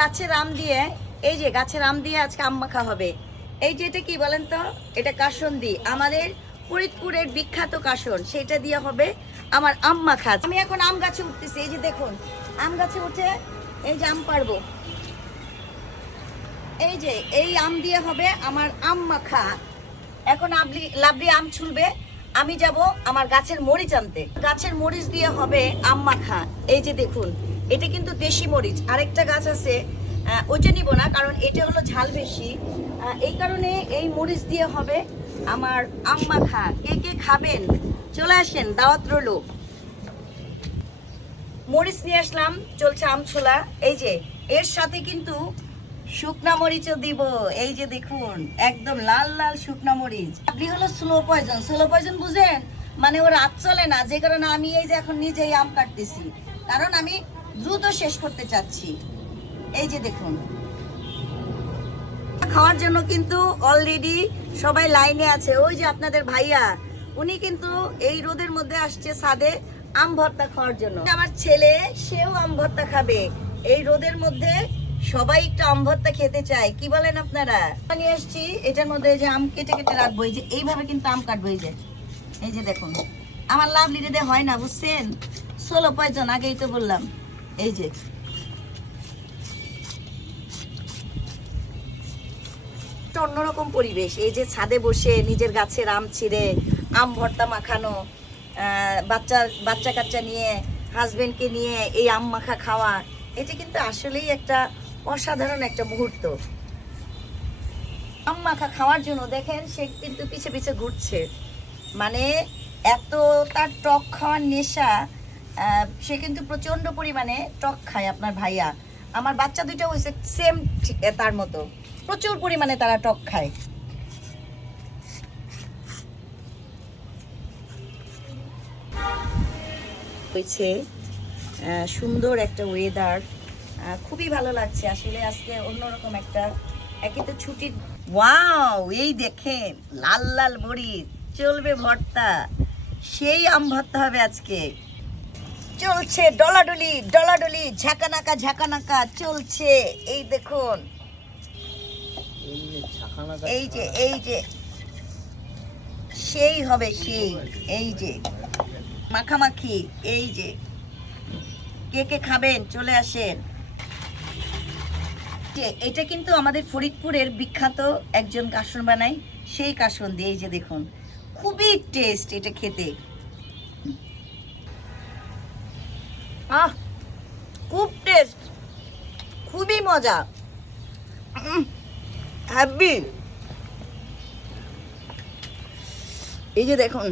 গাছের আম দিয়ে, এই যে গাছের আম দিয়ে আজকে আম মাখা হবে। এই যে এটা কি বলেন তো? এটা কাসন্দি। আমাদের ফরিদপুরের বিখ্যাত কাসন, সেটা দিয়ে হবে আমার আম মাখা। আমি এখন আম গাছে উঠতেছি, এই যে দেখুন, আম গাছে উঠে এই যে আম পারব এই যে, এই আম দিয়ে হবে আমার আম মাখা। এখন আপনি লাবলি আম ছুলবে, আমি যাব আমার গাছের মরিচ আনতে। গাছের মরিচ দিয়ে হবে আম মাখা। এই যে দেখুন এটা কিন্তু দেশি মরিচ। আরেকটা গাছ আছে ওইটা নিব না, কারণ এটা হলো ঝাল বেশি। এই কারণে এই মরিচ দিয়ে হবে আমার আম মাখা কে কে খাবেন? চলে আসেন, দাওয়াত রইল। মরিচ নিয়ে আসলাম, চলছে আম ছোলা এই যে, এর সাথে কিন্তু শুকনা মরিচও দিব। এই যে দেখুন, একদম লাল লাল শুকনা মরিচ। আপনি হলো স্লো পয়জন স্লো পয়জন বুঝেন? মানে ওর রাত চলে না, যে কারণে আমি এই যে এখন নিজেই আম কাটতেছি। কারণ আমি দ্রুত শেষ করতে চাচ্ছি। এই যে দেখুন। খাওয়ার জন্য কিন্তু অলরেডি সবাই লাইনে আছে। ওই যে আপনাদের ভাইয়া, উনি কিন্তু এই রোদের মধ্যে আসছে সাদে আম ভর্তা খাওয়ার জন্য। আমার ছেলে, সেও আম ভর্তা খাবে। এই রোদের মধ্যে সবাই একটু আম ভর্তা খেতে চায়। কি বলেন আপনারা? নিয়ে আসছি। এটার মধ্যে যে আম কেটে কেটে রাখব। এই যে এইভাবে কিন্তু আম কাটবো। এই যে এই যে দেখুন। আমার লাভ লিডে হয় না, বুঝছেন? ষোলো পয়জন আগেই তো বললাম। এই যে। একটা অন্যরকম পরিবেশ, এই যে ছাদে বসে নিজের গাছের আম ছিঁড়ে, আম ভর্তা মাখানো বাচ্চা বাচ্চা কাচ্চা নিয়ে হাজবেন্ডকে নিয়ে এই আম মাখা খাওয়া, এটা কিন্তু আসলেই একটা অসাধারণ একটা মুহূর্ত। আম মাখা খাওয়ার জন্য দেখেন সে কিন্তু পিছে পিছে ঘুরছে। মানে এত তার টক খাওয়ার নেশা সে কিন্তু প্রচণ্ড পরিমাণে টক খায় আপনার ভাইয়া। আমার বাচ্চা দুইটা হয়েছে সেম তার মতো। প্রচুর পরিমাণে তারা টক খায়। হয়েছে সুন্দর একটা ওয়েদার খুবই ভালো লাগছে। আসলে আজকে অন্যরকম একটা একে তো ছুটির ওয়াও এই দেখেন, লাল লাল মরিচ, চলবে ভর্তা। সেই আম ভর্তা হবে আজকে। চলছে ডলাডলি ডলাডলি ঝাঁকানাকা ঝাঁকানাকা চলছে। এই দেখুন। এই যে এই যে সেই হবে সেই এই যে। মাখামাখি এই যে। কে কে খাবেন? চলে আসেন। এটা কিন্তু আমাদের ফরিদপুরের বিখ্যাত একজন কাসন বানায়। সেই কাসন দিয়ে এই যে দেখুন। খুবই টেস্ট এটা খেতে। আহ খুব টেস্ট খুবই মজা। হ্যাপি এই যে দেখুন